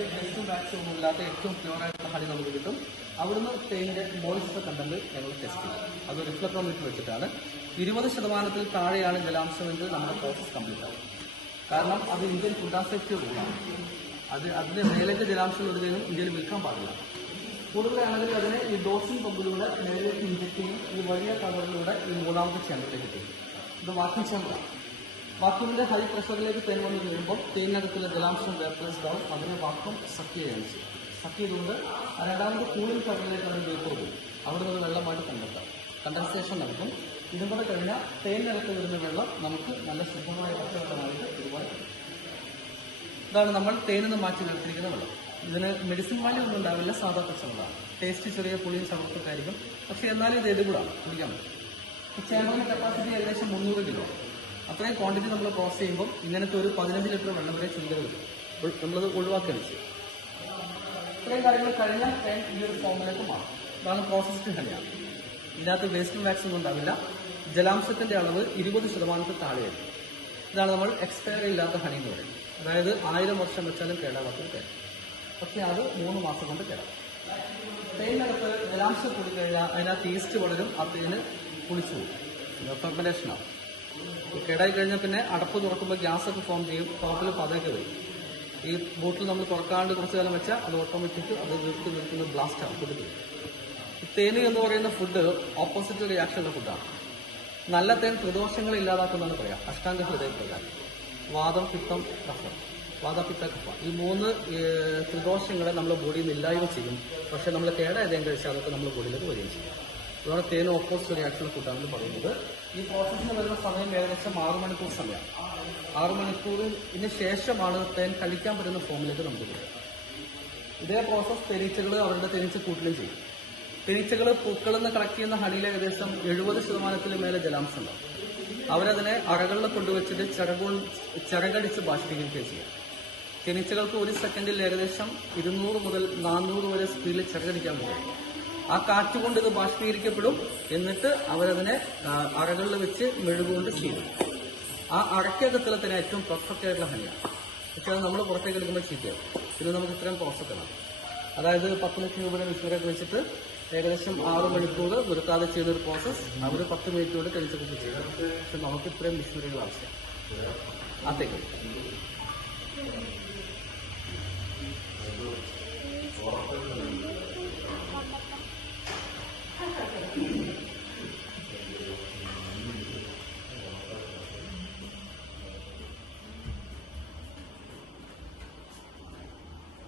മാർക്കറ്റിൽ ജസ്റ്റും വാക്സും ഒന്നും ഇല്ലാത്ത ഏറ്റവും പ്യുവറായിട്ടുള്ള ഹണി നമുക്ക് കിട്ടും. അവിടുന്ന് തേനിന്റെ മോയിസ്ചർ കണ്ടന്റ് ഞങ്ങൾ ടെസ്റ്റ് ചെയ്യും അത് റിഫ്ലക്ട്രോമീറ്റർ വെച്ചിട്ടാണ്. ഇരുപത് ശതമാനത്തിൽ താഴെയാണ് ജലാംശമെങ്കിൽ നമ്മുടെ പ്രോസസ് കംപ്ലീറ്റ് ആവും. കാരണം അത് ഇന്ത്യൻ ഫുഡ് സേഫ്റ്റി റൂളാണ് അത് അതിന്റെ മേലേക്ക് ജലാംശം ഒരിക്കലും ഇന്ത്യയിൽ വിൽക്കാൻ പാടില്ല. കൂടുതലാണെങ്കിൽ അതിനെ ഈ ഡോസിംഗ് പമ്പിലൂടെ മേലേക്ക് ഇഞ്ചക്ട് ചെയ്യും. ഈ വലിയ കവറിലൂടെ ഈ മൂന്നാമത്തെ ചേമ്പറിലേക്ക് എത്തിക്കും ഇത് വാക്കിംഗ് ചേമ്പറാണ് വാക്യൂമിന്റെ ഹൈ പ്രഷറിലേക്ക് തേൻ വന്ന് വീഴുമ്പോൾ തേനകത്തിലെ ജലാംശം വേർപ്ലേസ്ഡ് ആവും. അതിനെ വാക്വം സക്ക് ചെയ്യുകയാണ് ചെയ്യും സക്ക് ചെയ്തുകൊണ്ട് രണ്ടാമത് കൂളിംഗ് കവറിലേക്ക് അത് വേപ്പർ പോകും അവിടെ നിന്ന് വെള്ളമായിട്ട് കണ്ടെത്താം. കണ്ടൻസേഷൻ നടക്കും ഇതും കൂടെ കഴിഞ്ഞാൽ തേനിനകത്ത് വരുന്ന വെള്ളം നമുക്ക് നല്ല ശുദ്ധമായ പച്ചവെള്ളമായിട്ട് കിട്ടും. ഇതാണ് നമ്മൾ തേനിൽ നിന്ന് മാറ്റി നിർത്തിയിരിക്കുന്ന വെള്ളം. ഇതിന് മെഡിസിൻ വാല്യൂ ഒന്നും ഉണ്ടാവില്ല സാധാ പച്ചവെള്ളമാണ് ടേസ്റ്റ് ചെറിയ പുളിയും ചവർക്കൊക്കെ ആയിരിക്കും. പക്ഷെ എന്നാലും ഇത് എതുകൂടാണ് കുടിക്കാൻ പറ്റും. ഈ ചേമ്പറിന്റെ കപ്പാസിറ്റി ഏകദേശം മുന്നൂറ് കിലോ. അത്രയും ക്വാണ്ടിറ്റി നമ്മൾ പ്രോസസ് ചെയ്യുമ്പോൾ ഇങ്ങനത്തെ ഒരു പതിനഞ്ച് ലിറ്റർ വെള്ളം വരെ ചുരുങ്ങൽ വരും. നമ്മളത് ഒഴിവാക്കുകയാണ് ചെയ്യും ഇത്രയും കാര്യങ്ങൾ കഴിഞ്ഞാൽ ഈ ഒരു ഫോമിലേക്ക് മാറും. അതാണ് പ്രോസസ്ഡ് ഹണിയാണ് ഇതിനകത്ത് വേസ്റ്റും വാക്സും ഉണ്ടാവില്ല. ജലാംശത്തിന്റെ അളവ് ഇരുപത് ശതമാനത്തിൽ താഴെയായിരിക്കും. ഇതാണ് നമ്മൾ എക്സ്പയറി ഇല്ലാത്ത ഹണി എന്ന് പറയുന്നത്. അതായത് ആയിരം വർഷം വെച്ചാലും കേടാവാത്ത തേൻ പക്ഷെ അത് മൂന്ന് മാസം കൊണ്ട് കേടാവും. തേനിനകത്ത് ജലാംശം കൂടിക്കഴിഞ്ഞാൽ അതിനകത്ത് ഈസ്റ്റ് വളരും ആ തേന് പുളിച്ചു പോകും. ഫെർമെന്റേഷൻ ആവും. കേടായി കഴിഞ്ഞാൽ പിന്നെ അടപ്പ് തുറക്കുമ്പോൾ ഗ്യാസ് ഒക്കെ ഫോം ചെയ്യും ടോപ്പിൽ പതയൊക്കെ വരും. ഈ ബോട്ടിൽ നമ്മൾ തുറക്കാണ്ട് കുറച്ച് കാലം വെച്ചാൽ അത് ഓട്ടോമാറ്റിക് അത് വീർത്ത് വീർക്കുന്ന ബ്ലാസ്റ്റ് ആണ് ഈ തേന് എന്ന് പറയുന്ന ഫുഡ് ഓപ്പോസിറ്റ് റിയാക്ഷനുള്ള ഫുഡാണ് നല്ല തേൻ പ്രദോഷങ്ങൾ ഇല്ലാതാക്കുന്നതാണ് പറയാം. അഷ്ടാംഗ ഹൃദയപ്രകാരം. വാദം പിത്തം കഫം. വാദപിത്ത കഫ. ഈ മൂന്ന് ത്രിദോഷങ്ങളെ നമ്മുടെ ബോഡിയിൽ നിന്ന് ഇല്ലായ്മ ചെയ്യും. പക്ഷെ നമ്മൾ കേടായതേം കഴിച്ചാൽ അതൊക്കെ നമ്മുടെ ബോഡിയിലേക്ക് വരികയും ചെയ്യും. അതുകൊണ്ട് തേൻ ഓപ്പോസിറ്റ് റിയാക്ഷൻ കൂട്ടാമെന്ന് പറയുന്നത്. ഈ പ്രോസസ്സിന് വരുന്ന സമയം ഏകദേശം ആറ് മണിക്കൂർ സമയം. ആറ് മണിക്കൂറിന് ശേഷമാണ് തേൻ കളിക്കാൻ പറ്റുന്ന ഫോമിലേക്ക് നമുക്ക് വരിക ഇതേ പ്രോസസ് തേനീച്ചകൾ അവരുടെ തേനീച്ച കൂട്ടിലും ചെയ്യും. തേനീച്ചകൾ പൂക്കളിൽ നിന്ന് കളക്ട് ചെയ്യുന്ന ഹണിയിൽ ഏകദേശം എഴുപത് ശതമാനത്തിൽ മേലെ ജലാംശം ഉണ്ടാവും. അവരതിനെ അറകളിൽ കൊണ്ടുവച്ചിട്ട് ചിറകുകൾ ചിറകടിച്ച് ബാഷ്പീകരിക്കുകയും ചെയ്യും. തേനീച്ചകൾക്ക് ഒരു സെക്കൻഡിൽ ഏകദേശം ഇരുന്നൂറ് മുതൽ നാനൂറ് വരെ സ്പീഡിൽ ചിറകടിക്കാൻ കഴിയും ആ കാറ്റ് കൊണ്ട് ഇത് ബാഷ്പീകരിക്കപ്പെടും. എന്നിട്ട് അവരതിനെ അറകളിൽ വെച്ച് മെഴുകുകൊണ്ട് ചെയ്യും ആ അറക്കകത്തിലെ തന്നെ ഏറ്റവും പെർഫെക്റ്റ് ആയിട്ടുള്ള ഹണിയാണ് പക്ഷെ അത് നമ്മൾ പുറത്തേക്ക് എടുക്കുമ്പോൾ ചീത്തയാവും. പിന്നെ നമുക്ക് ഇത്രയും പ്രോസസ് ആണ്. അതായത് പത്ത് ലക്ഷം രൂപയുടെ മിഷീനൊക്കെ വെച്ചിട്ട് ഏകദേശം ആറ് മണിക്കൂർ നിർത്താതെ ചെയ്യുന്ന പ്രോസസ്സ് പ്രോസസ് അവർ പത്ത് മിനിറ്റ് കൊണ്ട് കഴിച്ചൊക്കെ ചെയ്യും. പക്ഷെ നമുക്ക് ഇത്രയും മിഷീനറികൾ ആവശ്യം അതേക്കും